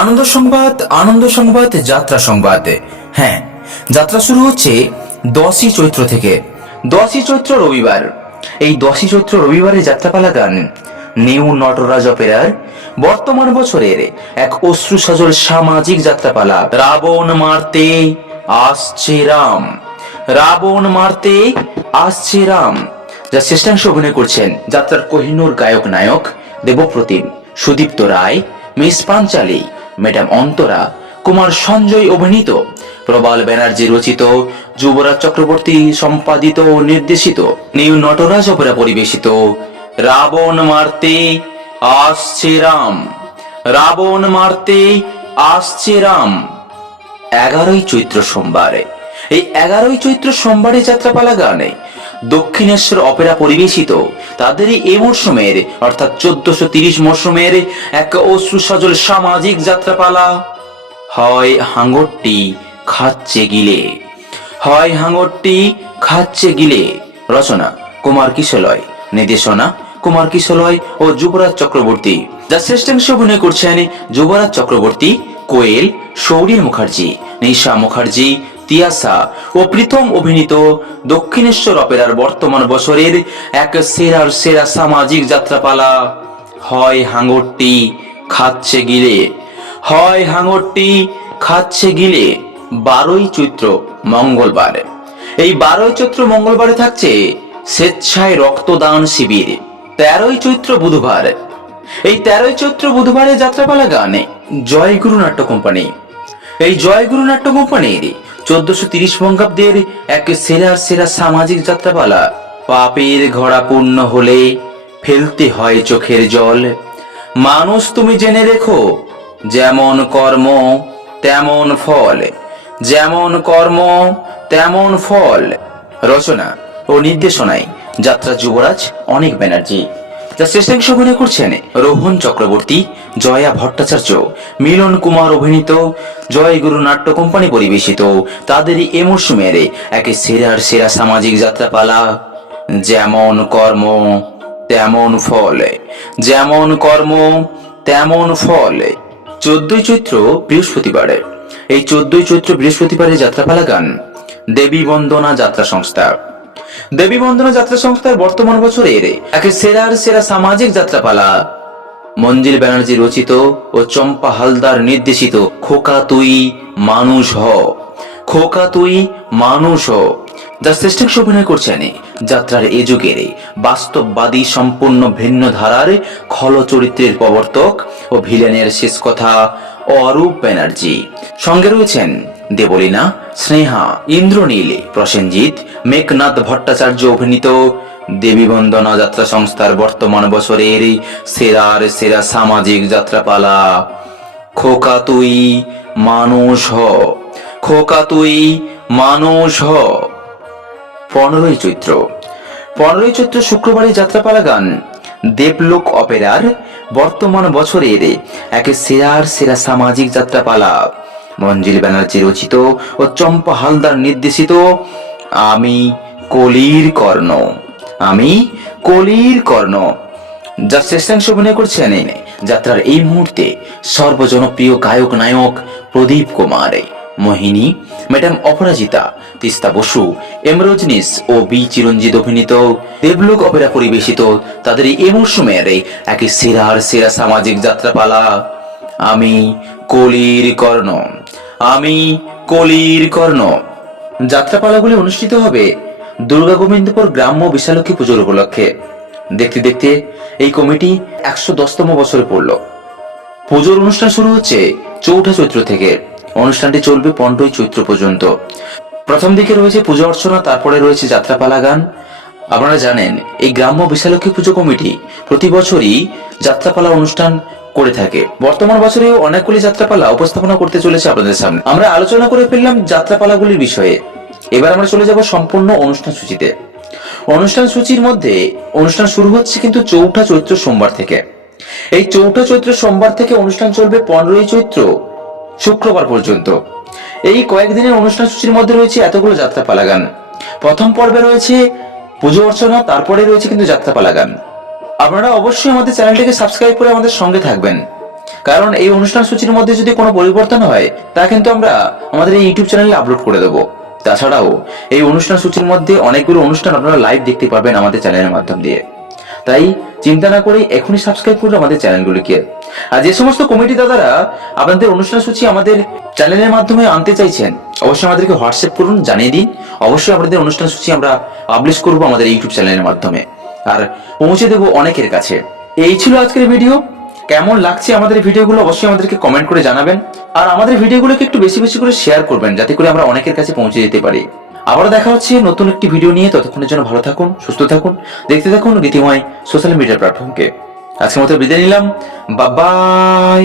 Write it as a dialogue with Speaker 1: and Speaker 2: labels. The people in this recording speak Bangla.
Speaker 1: আনন্দ সংবাদ আনন্দ সংবাদ, যাত্রা সংবাদ। হ্যাঁ যাত্রা শুরু হচ্ছে দশই চৈত্র থেকে। দশই চৈত্র রবিবার। এই দশই চৈত্র রবিবারে যাত্রাপালা গান নিউ নটরাজ অপেরার বর্তমান বছরের এক অশ্রু সজল সামাজিক যাত্রাপালা, রাবণ মারতে আসছে রাম। রাবণ মারতে আসছে রাম। যা শ্রেষ্ঠাংশ অভিনয় করছেন যাত্রার কোহিনুর গায়ক নায়ক দেবপ্রতিম, সুদীপ্ত রায় মিস পাঞ্চালী। ম্যাডাম অন্তরা, কুমার সঞ্জয় অভিনীত, প্রবাল ব্যানার্জি রচিত, যুবরাজ চক্রবর্তী সম্পাদিত ও নির্দেশিত, নিউ নটরাজ অপেরা পরিবেশিত, রাবণ মারতে আসছে রাম, রাবণ মারতে আসছে রাম। এগারোই চৈত্র সোমবারে, এই এগারোই চৈত্র সোমবারে যাত্রাপালা গানে দক্ষিণেশ্বর অপেরা পরিবেশিত। তাদেরই এ মরশুমের, অর্থাৎ চোদ্দশো তিরিশ মরশুমের, এক অশ্রু সজল সামাজিক যাত্রাপালা। হয় হাঙ্গরটি খাচ্ছে গিলে। হয় হাঙ্গরটি খাচ্ছে গিলে। রচনা, কুমার কিশলয়। নির্দেশনা, কুমার কিশলয় ও যুবরাজ চক্রবর্তী। যা শ্রেষ্ঠাংশ অভিনয় করছেন যুবরাজ চক্রবর্তী, কোয়েল সৌরীর মুখার্জি, নিশা মুখার্জি তিয়াসা ও প্রীতম অভিনীত দক্ষিণেশ্বর অপেরার বর্তমান বছরের এক সেরার সেরা সামাজিক যাত্রাপালা, হয় হাঙ্গরটি খাচ্ছে গিলে। হয় হাঙ্গরটি খাচ্ছে গিলে, বারোই চৈত্র মঙ্গলবার। এই বারোই চৈত্র মঙ্গলবারে থাকছে স্বেচ্ছায় রক্তদান শিবির, তেরোই চৈত্র বুধবার। এই তেরোই চৈত্র বুধবারে যাত্রাপালা গানে জয়গুরু নাট্য কোম্পানি এই জয়গুরু নাট্য কোম্পানির চোদ্দশো তিরিশ বঙ্গাব্দের এক সেরা সেরা সামাজিক যাত্রাপালা। পাপের ঘোড়া পূর্ণ হলে ফেলতে হয় চোখের জল। মানুষ তুমি জেনে রেখো, যেমন কর্ম, তেমন ফল। যেমন কর্ম, তেমন ফল। রচনা ও নির্দেশনায় যাত্রা যুবরাজ অনেক ব্যানার্জি। যা শ্রেষ্ঠাংশ অভিনয় করছেন রোহন চক্রবর্তী, জয়া ভট্টাচার্য, মিলন কুমার অভিনীত জয়গুরু নাট্য কোম্পানি পরিবেশিত, তাদেরই এ মরশুমের একে সেরার সেরা সামাজিক যাত্রাপালা। যেমন কর্ম, তেমন ফল। যেমন কর্ম, তেমন ফল। চোদ্দই চৈত্র বৃহস্পতিবারে। এই চোদ্দই চৈত্র বৃহস্পতিবারে যাত্রাপালা গান দেবী বন্দনা যাত্রা সংস্থা। দেবী বন্দনা যাত্রা সংস্থার বর্তমান বছরের একে সেরার সেরা সামাজিক যাত্রাপালা। মঞ্জিল ব্যানার্জি রচিত ও চম্পা হালদার নির্দেশিত খোকা তুই মানুষ হ। খোকা তুই মানুষ হ। যা শ্রেষ্ঠ অভিনয় করছেন। যাত্রার এ যুগের বাস্তববাদী সম্পূর্ণ ভিন্ন ধারার খল চরিত্রের প্রবর্তক ও ভিলেনের শেষ কথা অরূপ ব্যানার্জি। সঙ্গে রয়েছেন দেবলীনা, স্নেহা, ইন্দ্রনীল, প্রসেনজিৎ, মেঘনাথ ভট্টাচার্য অভিনীত দেবী বন্দনা যাত্রা সংস্থার বর্তমান বছরের সেরার সেরা সামাজিক যাত্রাপালা খোকা তুই মানুষ হ। খোকা তুই মানুষ হ। পনেরোই চৈত্র। পনেরোই চৈত্র শুক্রবারে যাত্রাপালা গান, দেবলোক অপেরার বর্তমান বছরের এক সেরার সেরা সামাজিক যাত্রাপালা। মঞ্জিল ব্যানার্জি রচিত ও চম্পা হালদার নির্দেশিত আমি কলির কর্ণ। আমি কলির কর্ণ। যা শ্রেষ্ঠাংশ অভিনয় করছেন যাত্রার এই মুহূর্তে সর্বজনপ্রিয় গায়ক নায়ক প্রদীপ কুমার, মোহিনী, ম্যাডাম অপরাজিতা, তিস্তা বসু এম রজনীশ ও বি চিরঞ্জিত অভিনীত দেবলোক অপেরা পরিবেশিত তাদের এই মরশুমের এক সেরার সেরা সামাজিক যাত্রাপালা। আমি কলির কর্ণ। আমি কলির কর্ণ। যাত্রাপালাগুলি অনুষ্ঠিত হবে দুর্গা গোবিন্দপুর গ্রাম্য বিশালক্ষী পুজোর উপলক্ষে। দেখতে দেখতে এই কমিটি একশো দশতম বছরে পড়ল। পুজোর অনুষ্ঠান শুরু হচ্ছে চৌঠা চৈত্র থেকে। অনুষ্ঠানটি চলবে পনেরোই চৈত্র পর্যন্ত। প্রথম দিকে রয়েছে পুজো অর্চনা, তারপরে রয়েছে যাত্রাপালা গান। আপনারা জানেন, এই গ্রাম্য বিশালক্ষী পুজো কমিটি প্রতি বছরই যাত্রাপালা অনুষ্ঠান করে থাকে। বর্তমান বছরেও অনেকগুলি যাত্রাপালা উপস্থাপনা করতে চলেছে আপনাদের সামনে। আমরা আলোচনা করে ফেললাম যাত্রাপালাগুলির বিষয়ে। এবার আমরা চলে যাব সম্পূর্ণ অনুষ্ঠান সূচিতে। অনুষ্ঠান সূচির মধ্যে অনুষ্ঠান শুরু হচ্ছে কিন্তু চৌঠা চৈত্র সোমবার থেকে। এই চৌঠা চৈত্র সোমবার থেকে অনুষ্ঠান চলবে পনেরোই চৈত্র শুক্রবার পর্যন্ত। এই কয়েকদিনের অনুষ্ঠান সূচির মধ্যে রয়েছে এতগুলো যাত্রাপালা গান প্রথম পর্বে রয়েছে পুজো অর্চনা, তারপরে রয়েছে কিন্তু যাত্রাপালা গান আপনারা অবশ্যই আমাদের চ্যানেলটিকে সাবস্ক্রাইব করে আমাদের সঙ্গে থাকবেন। কারণ এই অনুষ্ঠান সূচির মধ্যে যদি কোনো পরিবর্তন হয়, তা কিন্তু আমরা আমাদের এই ইউটিউব চ্যানেলে আপলোড করে দেবো। তাছাড়াও, এই অনুষ্ঠান সূচির মধ্যে অনেকগুলো অনুষ্ঠান আপনারা লাইভ দেখতে পারবেন আমাদের চ্যানেলের মাধ্যম দিয়ে। তাই চিন্তা না করে এখনই সাবস্ক্রাইব করুন আমাদের চ্যানেলগুলিকে। আর যে সমস্ত কমিটি দাদারা আপনাদের অনুষ্ঠান সূচি আমাদের চ্যানেলের মাধ্যমে আনতে চাইছেন, অবশ্যই আমাদেরকে হোয়াটসঅ্যাপ করুন, জানিয়ে দিন। অবশ্যই আপনাদের অনুষ্ঠান সূচি আমরা পাবলিশ করব আমাদের ইউটিউব চ্যানেলের মাধ্যমে। আর পৌঁছে দেবো অনেকের কাছে। এই ছিল আজকের ভিডিও কেমন লাগছে আমাদের ভিডিওগুলো অবশ্যই আমাদেরকে কমেন্ট করে জানাবেন। আর আমাদের ভিডিওগুলোকে একটু বেশি বেশি করে শেয়ার করবেন, যাতে করে আমরা অনেকের কাছে পৌঁছে যেতে পারি। আবারও দেখা হচ্ছে নতুন একটি ভিডিও নিয়ে। ততক্ষণের জন্য ভালো থাকুন, সুস্থ থাকুন, দেখতে থাকুন রীতিময় সোশ্যাল মিডিয়া প্ল্যাটফর্মকে আজকের মতো বিদায় নিলাম। বাবাই